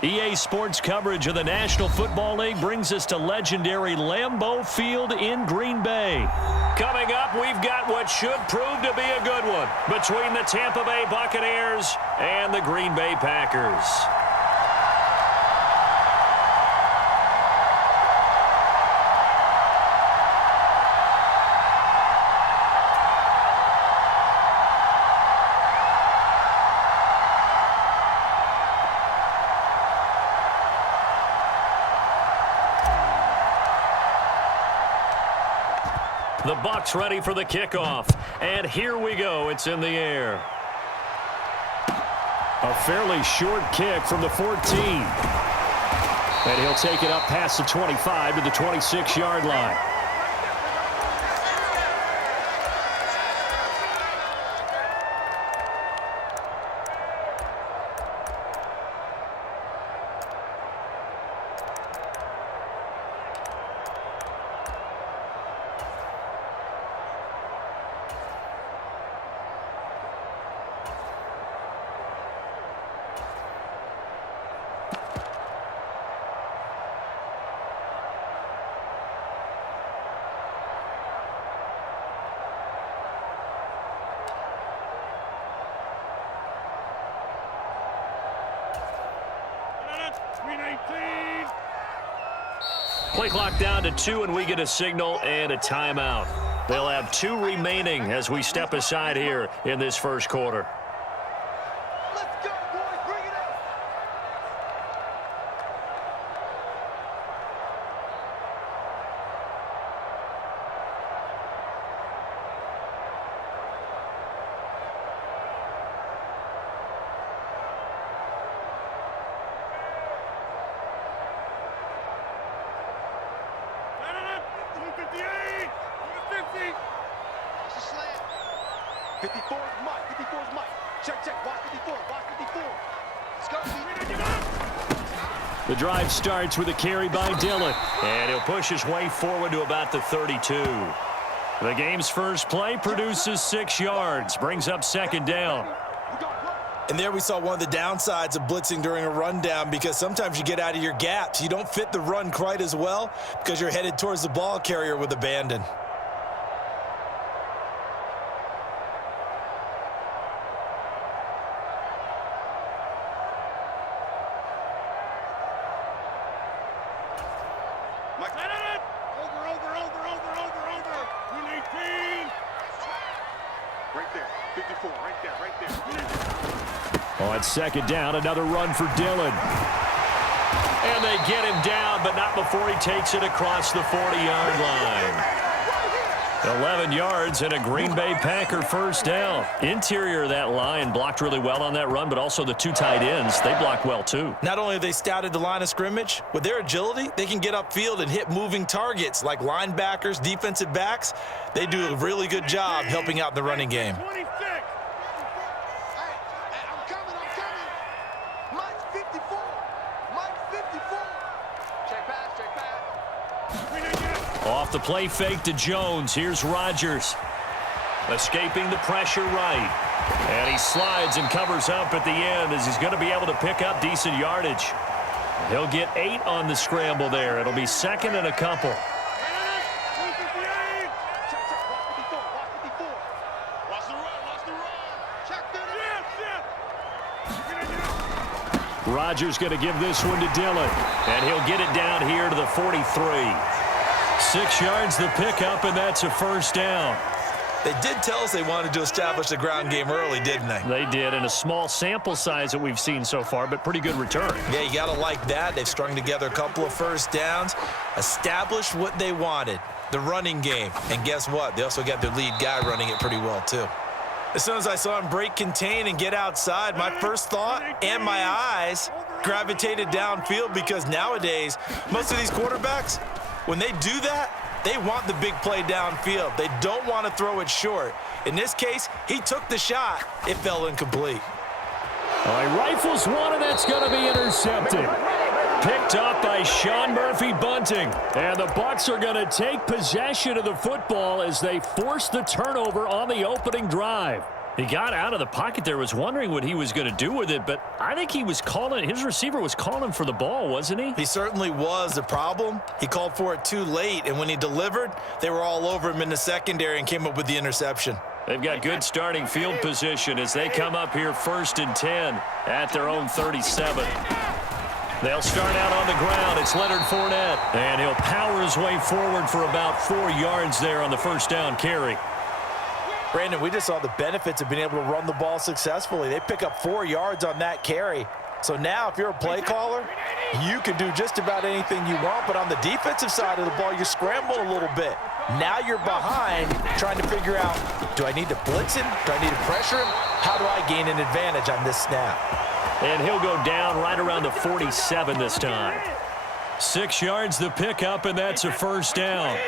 EA Sports coverage of the National Football League brings us to legendary Lambeau Field in Green Bay. Coming up, we've got what should prove to be a good one between the Tampa Bay Buccaneers and the Green Bay Packers. The Bucs ready for the kickoff. And here we go. It's in the air. A fairly short kick from the 14. And he'll take it up past the 25 to the 26-yard line. Play clock down to 2, and we get a signal and a timeout. They'll have 2 remaining as we step aside here in this first quarter. Let's go, boys. Bring it up. The drive starts with a carry by Dillon, and he'll push his way forward to about the 32. The game's first play produces 6 yards, brings up second down. And there we saw one of the downsides of blitzing during a rundown, because sometimes you get out of your gaps. You don't fit the run quite as well because you're headed towards the ball carrier with abandon. On second down, another run for Dillon. And they get him down, but not before he takes it across the 40-yard line. 11 yards and a Green Bay Packer first down. Interior of that line blocked really well on that run, but also the 2 tight ends, they blocked well too. Not only have they scouted the line of scrimmage, with their agility, they can get upfield and hit moving targets like linebackers, defensive backs. They do a really good job helping out the running game. Off the play fake to Jones. Here's Rodgers. Escaping the pressure right. And he slides and covers up at the end as he's going to be able to pick up decent yardage. He'll get 8 on the scramble there. It'll be second and a couple. Rodgers going to give this one to Dillon. And he'll get it down here to the 43. 6 yards the pickup, and that's a first down. They did tell us they wanted to establish the ground game early, didn't they? They did, in a small sample size that we've seen so far, but pretty good return. Yeah, you got to like that. They've strung together a couple of first downs, established what they wanted, the running game. And guess what? They also got their lead guy running it pretty well, too. As soon as I saw him break contain and get outside, my first thought and my eyes gravitated downfield, because nowadays, most of these quarterbacks, when they do that, they want the big play downfield. They don't want to throw it short. In this case, he took the shot. It fell incomplete. All right, rifles one, and that's going to be intercepted. Picked up by Sean Murphy-Bunting. And the Bucs are going to take possession of the football as they force the turnover on the opening drive. He got out of the pocket there, was wondering what he was going to do with it, but I think he was calling, his receiver was calling for the ball, wasn't he? He certainly was. The problem, he called for it too late, and when he delivered, they were all over him in the secondary and came up with the interception. They've got good starting field position as they come up here 1st and 10 at their own 37. They'll start out on the ground. It's Leonard Fournette, and he'll power his way forward for about 4 yards there on the first down carry. Brandon, we just saw the benefits of being able to run the ball successfully. They pick up 4 yards on that carry. So now if you're a play caller, you can do just about anything you want, but on the defensive side of the ball, you're scrambling a little bit. Now you're behind trying to figure out, do I need to blitz him? Do I need to pressure him? How do I gain an advantage on this snap? And he'll go down right around the 47 this time. 6 yards the pickup, and that's a first down.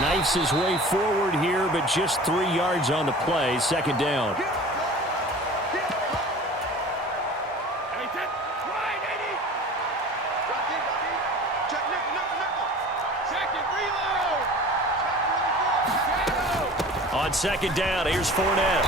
Knifes his way forward here, but just 3 yards on the play. Second down. On second down, here's Fournette.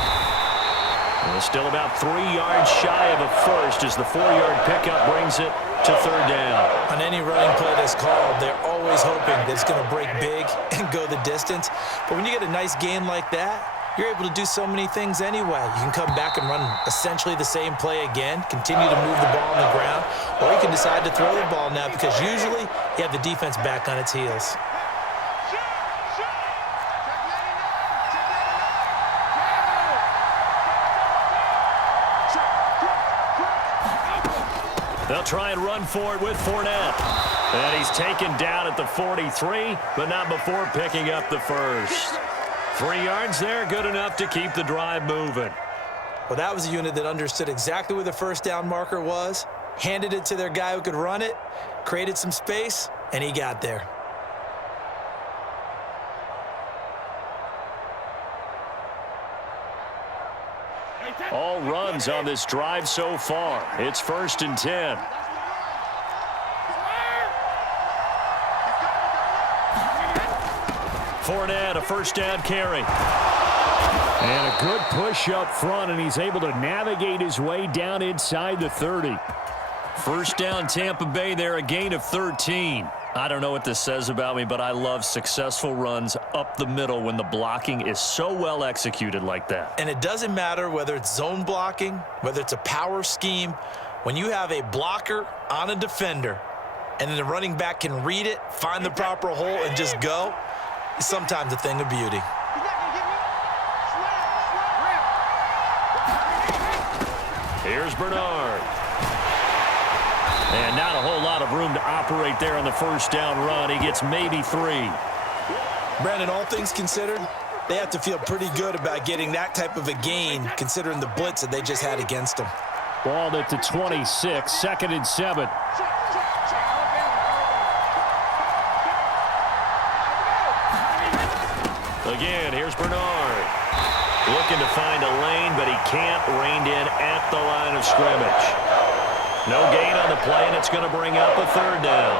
And still about 3 yards shy of a first as the 4-yard pickup brings it to third down. On any running play that's called, they're always hoping that it's going to break big and go the distance. But when you get a nice gain like that, you're able to do so many things anyway. You can come back and run essentially the same play again, continue to move the ball on the ground, or you can decide to throw the ball now because usually you have the defense back on its heels. They'll try and run for it with Fournette. And he's taken down at the 43, but not before picking up the first. 3 yards there, good enough to keep the drive moving. Well, that was a unit that understood exactly where the first down marker was, handed it to their guy who could run it, created some space, and he got there. All runs on this drive so far. It's 1st and 10. Fournette, a first down carry. And a good push up front, and he's able to navigate his way down inside the 30. First down, Tampa Bay there, a gain of 13. I don't know what this says about me, but I love successful runs up the middle when the blocking is so well executed like that. And it doesn't matter whether it's zone blocking, whether it's a power scheme. When you have a blocker on a defender and then the running back can read it, find the proper hole, and just go, it's sometimes a thing of beauty. Here's Bernard. And not a whole lot of room to operate there on the first down run. He gets maybe 3. Brandon, all things considered, they have to feel pretty good about getting that type of a gain considering the blitz that they just had against them. Ball at the 26, 2nd and 7. Again, here's Bernard. Looking to find a lane, but he can't. Reined in at the line of scrimmage. No gain on the play, and it's going to bring up a third down.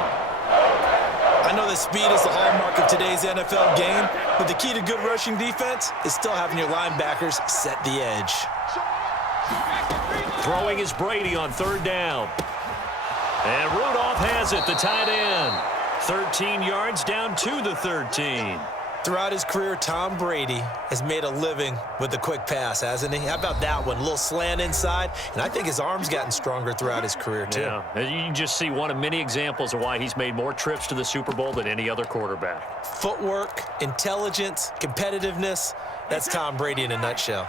I know that speed is the hallmark of today's NFL game, but the key to good rushing defense is still having your linebackers set the edge. Throwing is Brady on third down. And Rudolph has it, the tight end. 13 yards down to the 13. Throughout his career, Tom Brady has made a living with the quick pass, hasn't he? How about that one? A little slant inside, and I think his arm's gotten stronger throughout his career, too. Yeah, you can just see one of many examples of why he's made more trips to the Super Bowl than any other quarterback. Footwork, intelligence, competitiveness, that's Tom Brady in a nutshell.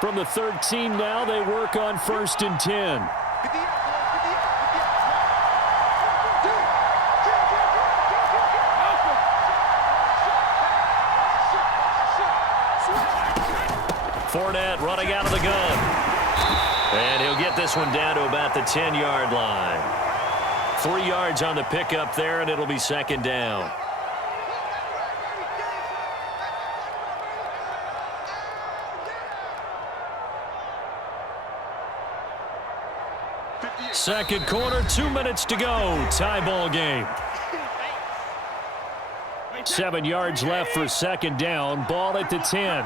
From the 13 now, they work on 1st and 10. Fournette running out of the gun. And he'll get this one down to about the 10-yard line. 3 yards on the pickup there, and it'll be second down. Second quarter, 2 minutes to go. Tie ball game. 7 yards left for second down. Ball at the 10.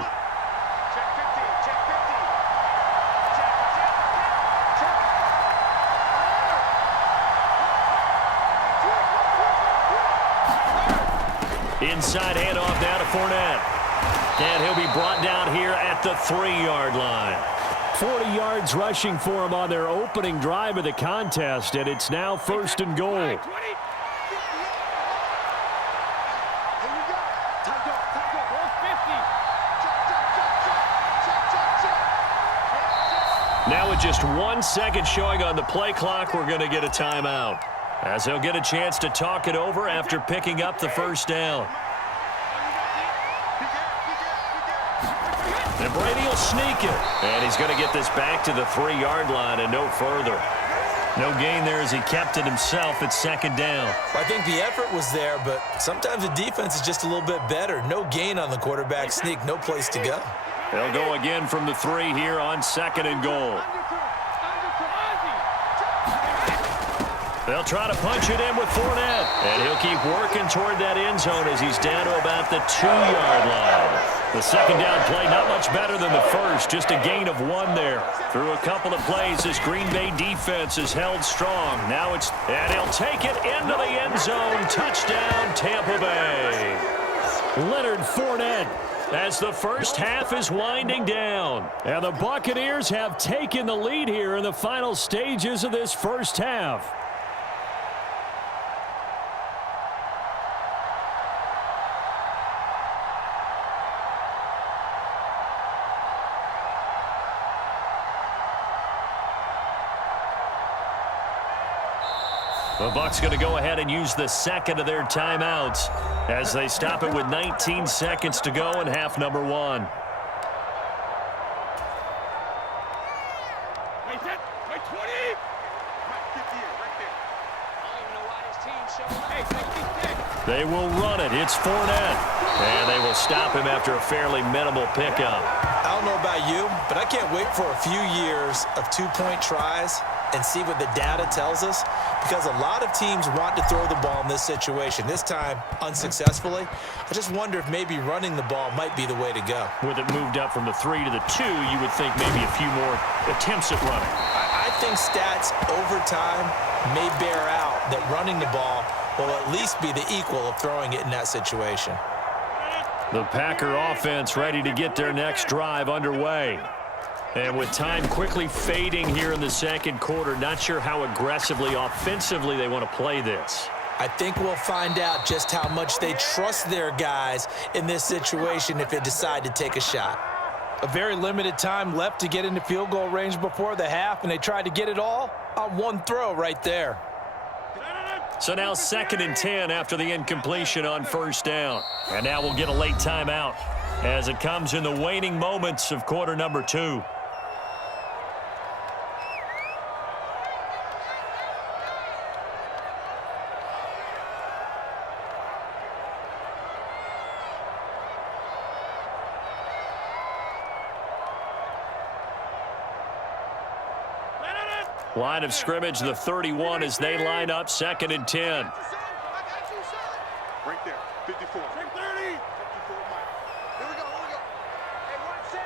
Inside handoff now to Fournette. And he'll be brought down here at the 3-yard line. 40 yards rushing for him on their opening drive of the contest, and it's now first and goal. Now with just 1 second showing on the play clock, we're going to get a timeout, as he'll get a chance to talk it over after picking up the first down. And Brady will sneak it. And he's going to get this back to the 3-yard line and no further. No gain there as he kept it himself at second down. I think the effort was there, but sometimes the defense is just a little bit better. No gain on the quarterback sneak, no place to go. They'll go again from the 3 here on second and goal. They'll try to punch it in with Fournette. And he'll keep working toward that end zone as he's down to about the 2-yard line. The second down play not much better than the first, just a gain of 1 there. Through a couple of plays, this Green Bay defense is held strong. Now it's, and he'll take it into the end zone. Touchdown, Tampa Bay. Leonard Fournette, as the first half is winding down. And the Buccaneers have taken the lead here in the final stages of this first half. The Bucs going to go ahead and use the second of their timeouts as they stop it with 19 seconds to go in half number 1. They will run it. It's Fournette. And they will stop him after a fairly minimal pickup. I don't know about you, but I can't wait for a few years of 2-point tries and see what the data tells us, because a lot of teams want to throw the ball in this situation. This time, unsuccessfully. I just wonder if maybe running the ball might be the way to go. With it moved up from the 3 to the 2, you would think maybe a few more attempts at running. I think stats over time may bear out that running the ball will at least be the equal of throwing it in that situation. The Packer offense ready to get their next drive underway. And with time quickly fading here in the second quarter, not sure how aggressively, offensively they want to play this. I think we'll find out just how much they trust their guys in this situation if they decide to take a shot. A very limited time left to get into field goal range before the half, and they tried to get it all on 1 throw right there. So now 2nd and 10 after the incompletion on first down. And now we'll get a late timeout as it comes in the waning moments of quarter number 2. Line of scrimmage, the 31, as they line up 2nd and 10. Right there, 54. Check 30. 54, Mike. Here we go, here we go. Hey, one set.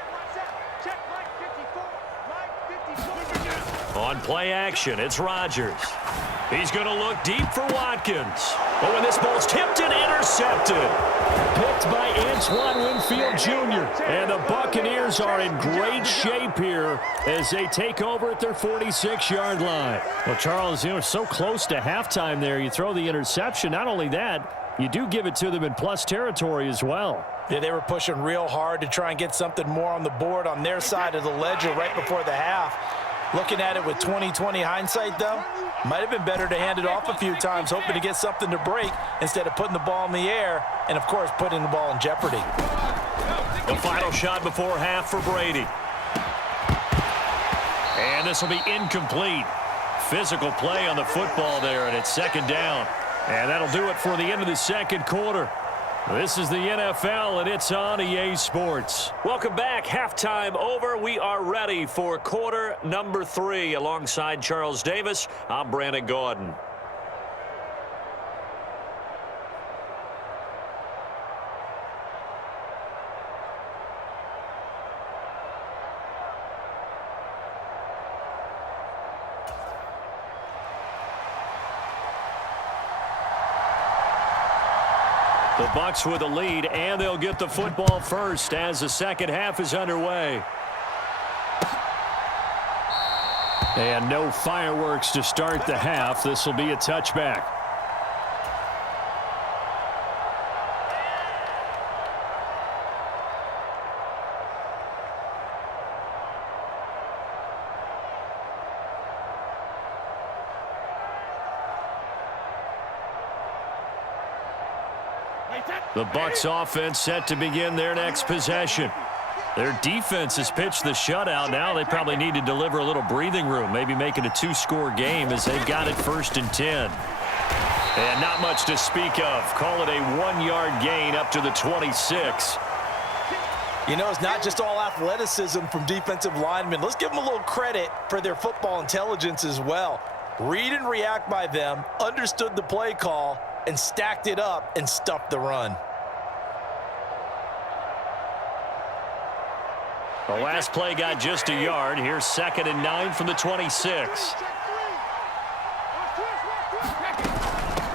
Check Mike 54. Mike 54. On play action, it's Rodgers. He's going to look deep for Watkins. Oh, and this ball's tipped and intercepted. Picked by Antoine Winfield Jr. And the Buccaneers are in great shape here as they take over at their 46-yard line. Well, Charles, you know, so close to halftime there. You throw the interception. Not only that, you do give it to them in plus territory as well. Yeah, they were pushing real hard to try and get something more on the board on their side of the ledger right before the half. Looking at it with 20/20 hindsight, though, might have been better to hand it off a few times, hoping to get something to break instead of putting the ball in the air and, of course, putting the ball in jeopardy. The final shot before half for Brady. And this will be incomplete. Physical play on the football there, and it's 2nd down. And that'll do it for the end of the second quarter. This is the NFL, and it's on EA Sports. Welcome back. Halftime over. We are ready for quarter number 3. Alongside Charles Davis, I'm Brandon Gordon. The Bucs with a lead, and they'll get the football first as the second half is underway. And no fireworks to start the half. This will be a touchback. The Bucs offense set to begin their next possession. Their defense has pitched the shutout. Now they probably need to deliver a little breathing room, maybe make it a 2-score game as they've got it 1st and 10. And not much to speak of. Call it a 1-yard gain up to the 26. You know, it's not just all athleticism from defensive linemen. Let's give them a little credit for their football intelligence as well. Read and react by them, understood the play call, and stacked it up and stuffed the run. The last play got just a yard. Here's 2nd and 9 from the 26.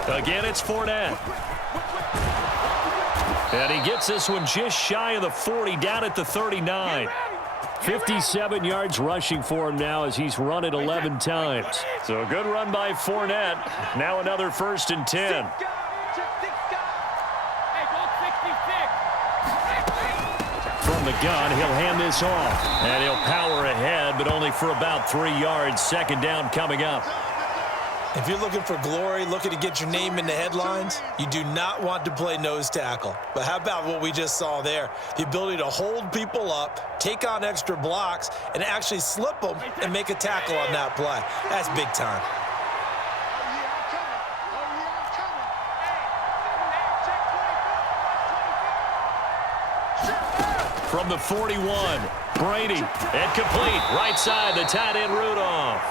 Again, it's Fournette. And he gets this one just shy of the 40, down at the 39. 57 yards rushing for him now as he's run it 11 times. So a good run by Fournette. Now another 1st and 10. From the gun, he'll hand this off. And he'll power ahead, but only for about 3 yards. 2nd down coming up. If you're looking for glory, looking to get your name in the headlines, you do not want to play nose tackle. But how about what we just saw there? The ability to hold people up, take on extra blocks, and actually slip them and make a tackle on that play. That's big time. From the 41, Brady, incomplete, right side, the tight end Rudolph.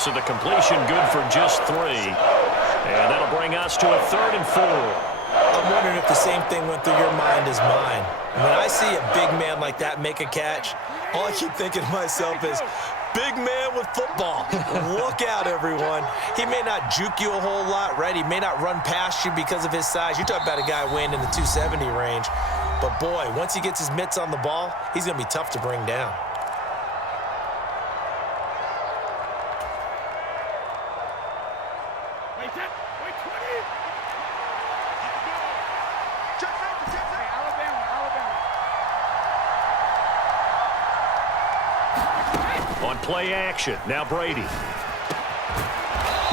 So the completion good for just 3. And that'll bring us to a 3rd and 4. I'm wondering if the same thing went through your mind as mine. When I see a big man like that make a catch, all I keep thinking to myself is, big man with football. Look out, everyone. He may not juke you a whole lot, right? He may not run past you because of his size. You're talking about a guy weighing in the 270 range. But, boy, once he gets his mitts on the ball, he's going to be tough to bring down. On play action, now Brady.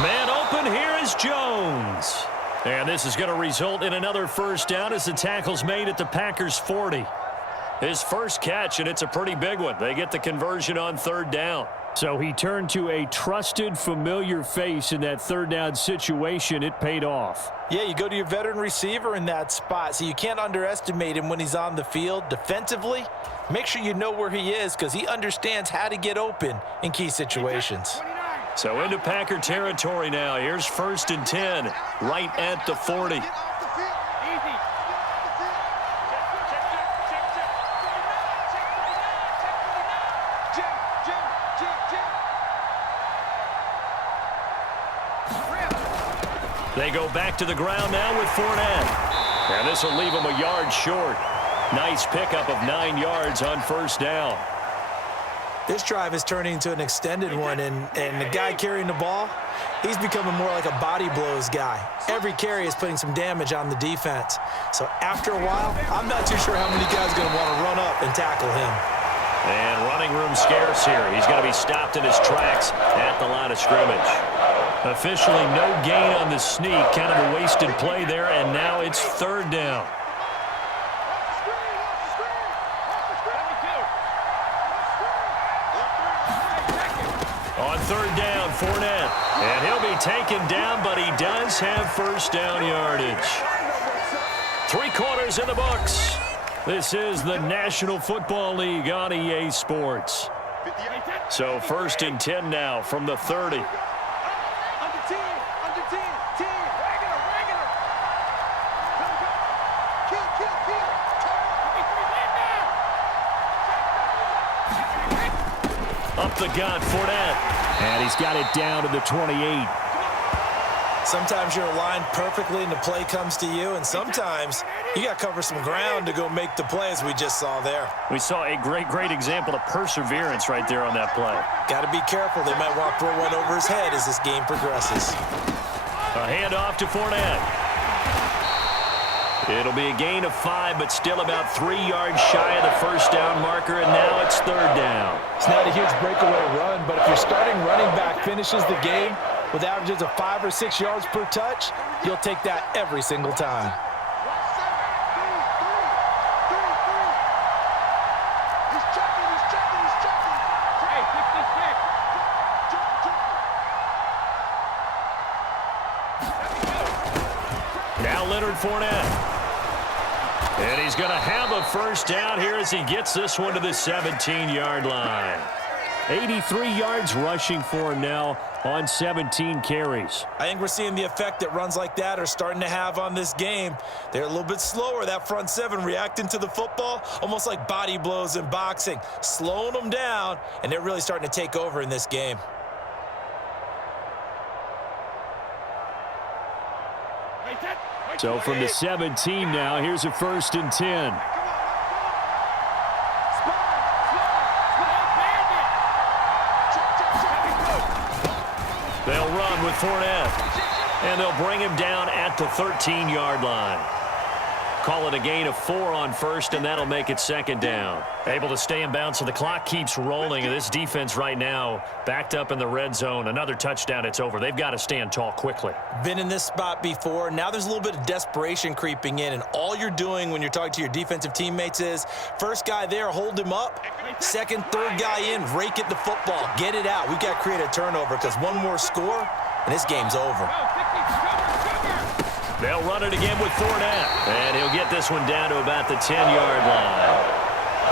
Man open, here is Jones. And this is going to result in another 1st down as the tackle's made at the Packers' 40. His first catch, and it's a pretty big one. They get the conversion on 3rd down. So he turned to a trusted, familiar face in that 3rd down situation. It paid off. Yeah, you go to your veteran receiver in that spot, so you can't underestimate him when he's on the field. Defensively, make sure you know where he is because he understands how to get open in key situations. So into Packer territory now. Here's 1st and 10, right at the 40. They go back to the ground now with Fournette. And this will leave him a yard short. Nice pickup of 9 yards on 1st down. This drive is turning into an extended one, and the guy carrying the ball, he's becoming more like a body blows guy. Every carry is putting some damage on the defense. So after a while, I'm not too sure how many guys are going to want to run up and tackle him. And running room scarce here. He's going to be stopped in his tracks at the line of scrimmage. Officially no gain on the sneak. Kind of a wasted play there, and now it's 3rd down. On 3rd down, Fournette. And he'll be taken down, but he does have 1st down yardage. 3 quarters in the books. This is the National Football League on EA Sports. So 1st and 10 now from the 30. Under 10, under 10, 10. Regular. Kill. Up the gut, Fournette. And he's got it down to the 28. Sometimes you're aligned perfectly and the play comes to you, and sometimes you got to cover some ground to go make the play, as we just saw there. We saw a great example of perseverance right there on that play. Got to be careful. They might want to throw one over his head as this game progresses. A handoff to Fournette. It'll be a gain of 5, but still about 3 yards shy of the first down marker, and now it's 3rd down. It's not a huge breakaway run, but if your starting running back finishes the game with averages of 5 or 6 yards per touch, you'll take that every single time. He's checking. Hey, 56. Now Leonard Fournette. And he's going to have a first down here as he gets this one to the 17-yard line. 83 yards rushing for him now on 17 carries. I think we're seeing the effect that runs like that are starting to have on this game. They're a little bit slower, that front 7, reacting to the football, almost like body blows in boxing, slowing them down, and they're really starting to take over in this game. So from the 17 now, here's a 1st and 10. They'll run with Fournette, and they'll bring him down at the 13-yard line. Call it a gain of 4 on 1st, and that'll make it 2nd down. Able to stay in bounds, so the clock keeps rolling, and this defense right now backed up in the red zone. Another touchdown, it's over. They've got to stand tall quickly. Been in this spot before. Now there's a little bit of desperation creeping in, and all you're doing when you're talking to your defensive teammates is first guy there, hold him up. Second, third guy in, rake at the football. Get it out. We've got to create a turnover because one more score, and this game's over. They'll run it again with Fournette, and he'll get this one down to about the 10-yard line.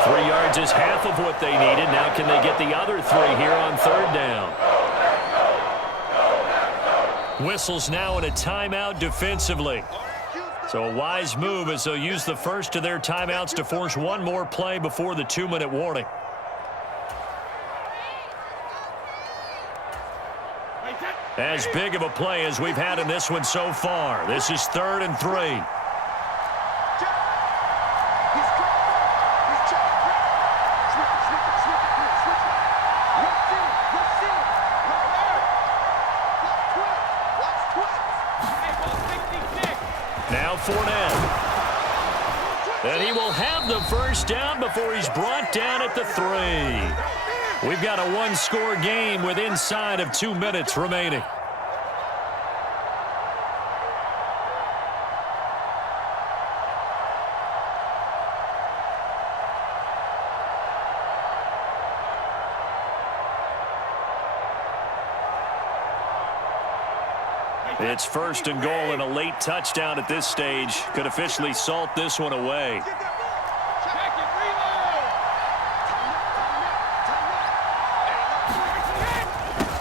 3 yards is half of what they needed. Now can they get the other 3 here on 3rd down? Whistles now in a timeout defensively. So a wise move as they'll use the first of their timeouts to force one more play before the 2-minute warning. As big of a play as we've had in this one so far. This is 3rd and 3. Now Fournette. And he will have the first down before he's brought down at the 3. We've got a 1-score game with inside of 2 minutes remaining. It's 1st and goal, and a late touchdown at this stage could officially salt this one away.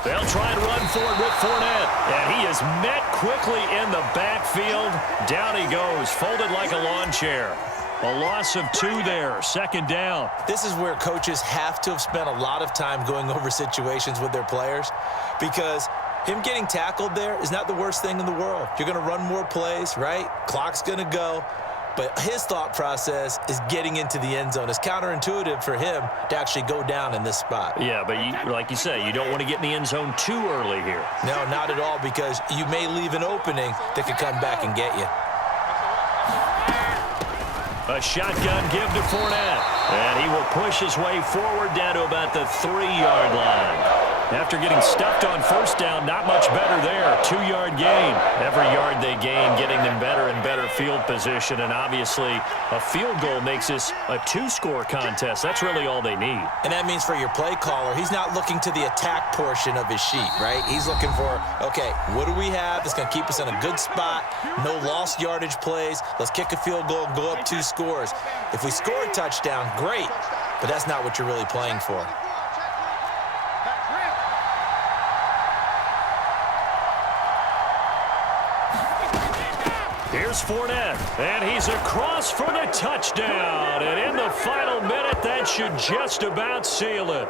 They'll try and run for it with Fournette. And he is met quickly in the backfield. Down he goes, folded like a lawn chair. A loss of 2 there, 2nd down. This is where coaches have to have spent a lot of time going over situations with their players, because him getting tackled there is not the worst thing in the world. You're going to run more plays, right? Clock's going to go. But his thought process is getting into the end zone. It's counterintuitive for him to actually go down in this spot. Yeah, but like you say, you don't want to get in the end zone too early here. No, not at all, because you may leave an opening that could come back and get you. A shotgun give to Fournette. And he will push his way forward down to about the 3-yard line. After getting stuffed on first down, not much better there. 2-yard gain. Every yard they gain, getting them better and better better field position, and obviously a field goal makes this a two-score contest. That's really all they need. And that means for your play caller, he's not looking to the attack portion of his sheet, right? He's looking for, okay, what do we have that's going to keep us in a good spot? No lost yardage plays. Let's kick a field goal and go up 2 scores. If we score a touchdown, great, but that's not what you're really playing for. Here's Fournette, and he's across for the touchdown. And in the final minute, that should just about seal it.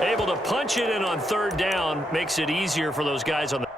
Able to punch it in on 3rd down makes it easier for those guys on the